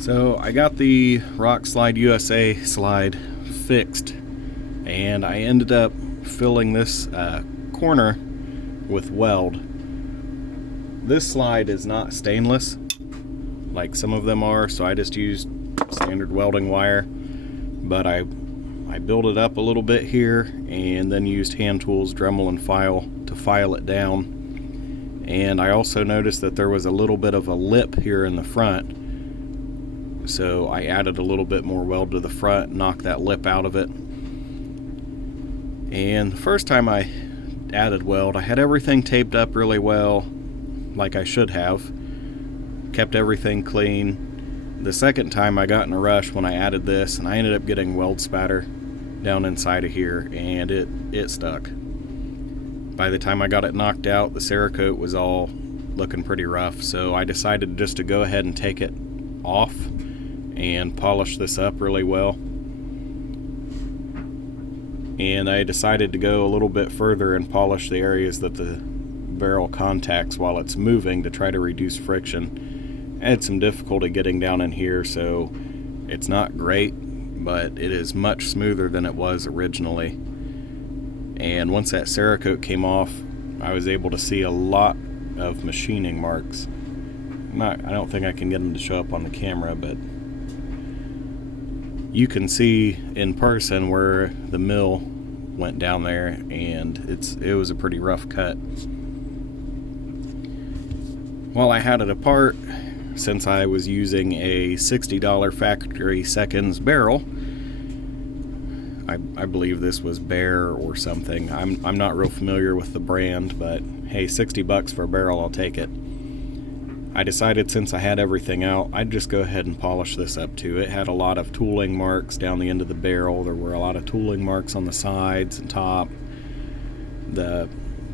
So I got the Rock Slide USA slide fixed, and I ended up filling this corner with weld. This slide is not stainless like some of them are, so I just used standard welding wire, but I built it up a little bit here and then used hand tools, Dremel and file to file it down. And I also noticed that there was a little bit of a lip here in the front, so I added a little bit more weld to the front, knocked that lip out of it. And the first time I added weld, I had everything taped up really well, like I should have, kept everything clean. The second time I got in a rush when I added this, and I ended up getting weld spatter down inside of here, and it stuck. By the time I got it knocked out, the Cerakote was all looking pretty rough, so I decided just to go ahead and take it off and polish this up really well. And I decided to go a little bit further and polish the areas that the barrel contacts while it's moving to try to reduce friction. I had some difficulty getting down in here, so it's not great, but it is much smoother than it was originally. And once that Cerakote came off, I was able to see a lot of machining marks. I don't think I can get them to show up on the camera, but you can see in person where the mill went down there, and it was a pretty rough cut. While I had it apart, since I was using a $60 factory seconds barrel, I believe this was Bear or something. I'm not real familiar with the brand, but hey, 60 bucks for a barrel, I'll take it. I decided since I had everything out, I'd just go ahead and polish this up too. It had a lot of tooling marks down the end of the barrel. There were a lot of tooling marks on the sides and top. The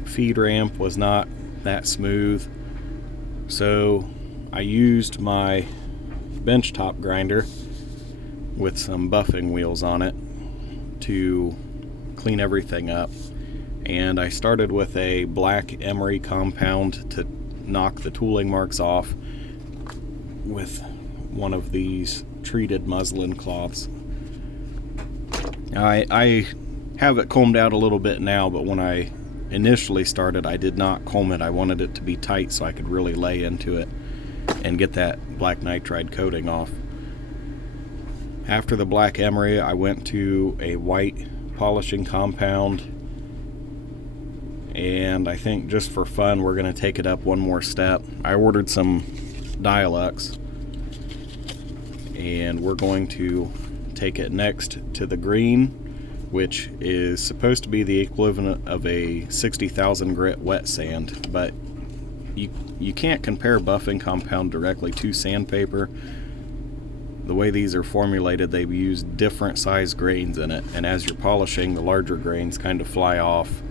feed ramp was not that smooth. So I used my benchtop grinder with some buffing wheels on it to clean everything up. And I started with a black emery compound to knock the tooling marks off with one of these treated muslin cloths. I have it combed out a little bit now, but when I initially started, I did not comb it. I wanted it to be tight so I could really lay into it and get that black nitride coating off. After the black emery, I went to a white polishing compound, and I think just for fun we're going to take it up one more step. I ordered some Dialux, and we're going to take it next to the green, which is supposed to be the equivalent of a 60,000 grit wet sand, but you can't compare buffing compound directly to sandpaper. The way these are formulated, they've used different size grains in it, and as you're polishing, the larger grains kind of fly off.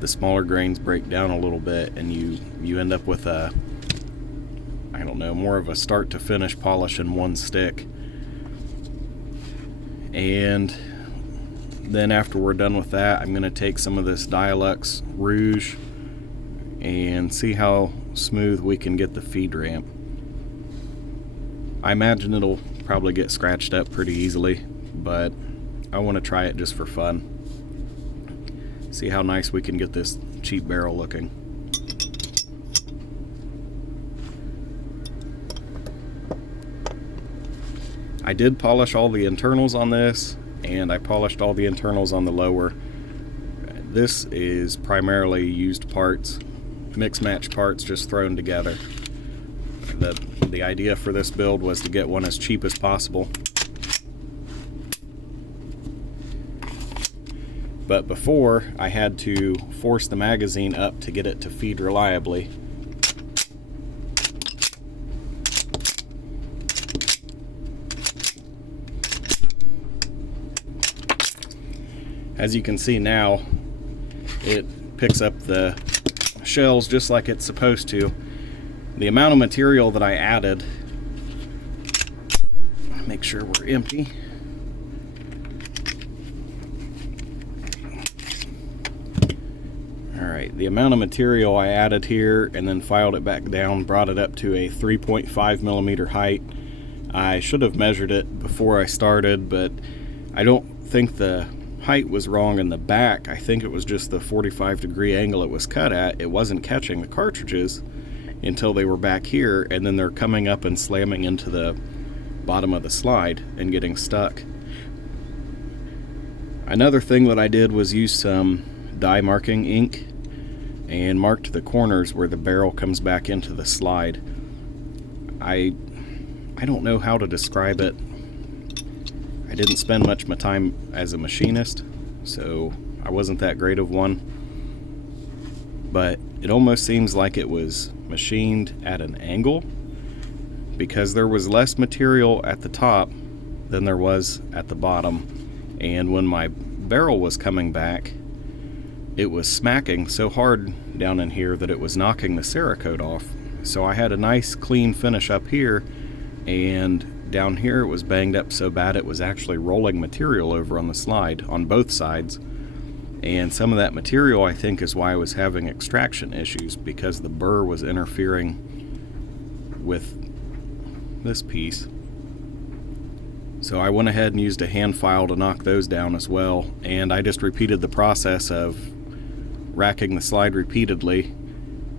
The smaller grains break down a little bit, and you end up with a, I don't know, more of a start to finish polish in one stick. And then after we're done with that, I'm going to take some of this Dialux Rouge and see how smooth we can get the feed ramp. I imagine it'll probably get scratched up pretty easily, but I want to try it just for fun. See how nice we can get this cheap barrel looking. I did polish all the internals on this, and I polished all the internals on the lower. This is primarily used parts, mix match parts just thrown together. The idea for this build was to get one as cheap as possible. But before, I had to force the magazine up to get it to feed reliably. As you can see now, it picks up the shells just like it's supposed to. The amount of material that I added, make sure we're empty. Alright, the amount of material I added here and then filed it back down brought it up to a 3.5 millimeter height I should have measured it before I started, but I don't think the height was wrong in the back. I think it was just the 45-degree angle it was cut at. It wasn't catching the cartridges until they were back here, and then they're coming up and slamming into the bottom of the slide and getting stuck. Another thing that I did was use some die marking ink and marked the corners where the barrel comes back into the slide. I don't know how to describe it. I didn't spend much of my time as a machinist, so I wasn't that great of one. But it almost seems like it was machined at an angle, because there was less material at the top than there was at the bottom. And when my barrel was coming back, it was smacking so hard down in here that it was knocking the Cerakote off. So I had a nice clean finish up here, and down here it was banged up so bad it was actually rolling material over on the slide on both sides. And some of that material, I think, is why I was having extraction issues, because the burr was interfering with this piece. So I went ahead and used a hand file to knock those down as well, and I just repeated the process of racking the slide repeatedly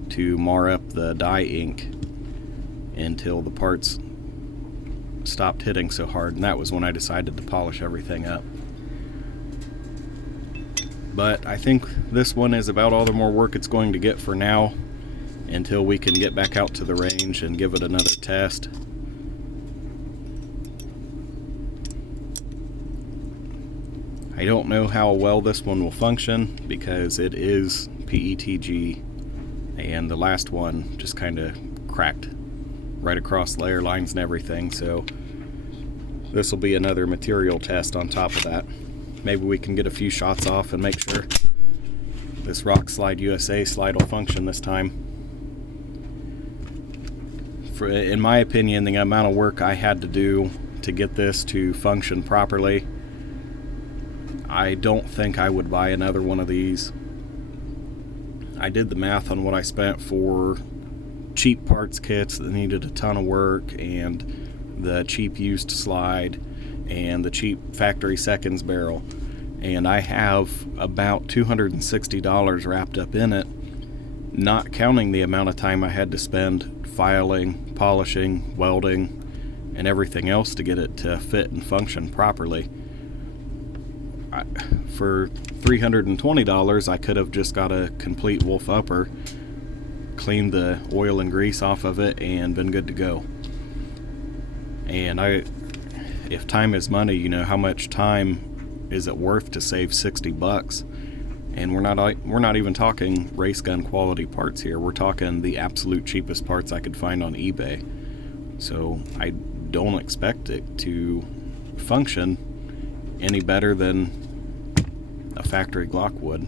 to mar up the dye ink until the parts stopped hitting so hard, and that was when I decided to polish everything up. But I think this one is about all the more work it's going to get for now, until we can get back out to the range and give it another test. I don't know how well this one will function because it is PETG, and the last one just kind of cracked right across layer lines and everything, so this will be another material test on top of that. Maybe we can get a few shots off and make sure this Rock Slide USA slide will function this time. In my opinion, the amount of work I had to do to get this to function properly, I don't think I would buy another one of these. I did the math on what I spent for cheap parts kits that needed a ton of work, and the cheap used slide, and the cheap factory seconds barrel, and I have about $260 wrapped up in it, not counting the amount of time I had to spend filing, polishing, welding, and everything else to get it to fit and function properly. For $320, I could have just got a complete wolf upper, cleaned the oil and grease off of it, and been good to go. And if time is money, you know, how much time is it worth to save $60? And we're not even talking race gun quality parts here. We're talking the absolute cheapest parts I could find on eBay. So I don't expect it to function any better than a factory Glock would,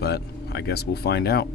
but I guess we'll find out.